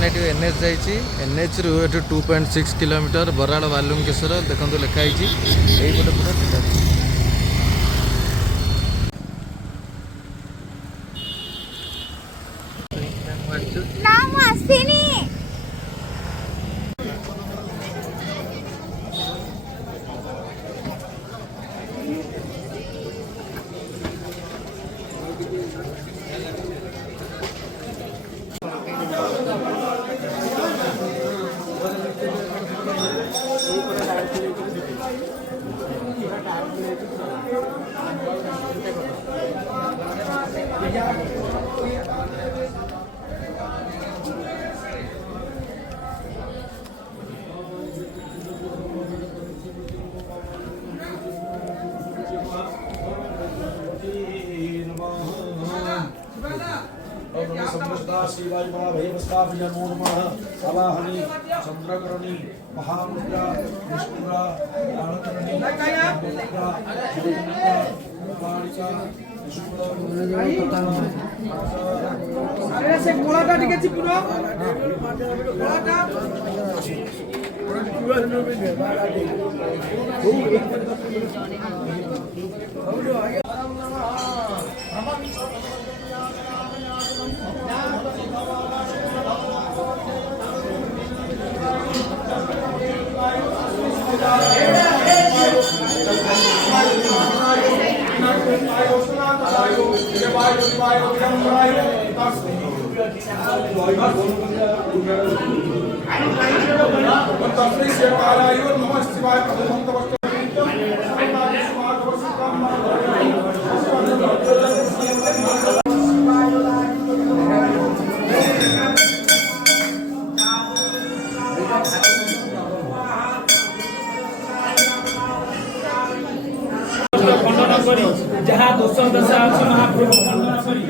बर्तमान ये एनएच जाइए एनएच रु 2.6 किलोमीटर बराड़ बालुंकेश्वर देखो लिखाई यहीपटे पूरा सीधा नमो नमः अवाहनी चंद्रकरणी महामुद्रा विष्णुरा दानकरणी मुद्रा ज्योतिमुद्रा माणिका अरे से गोलाटा ठीक আছে পুরো গোলাটা जहाँ दोष दशा अच्छी महाप्रभु खंडन करी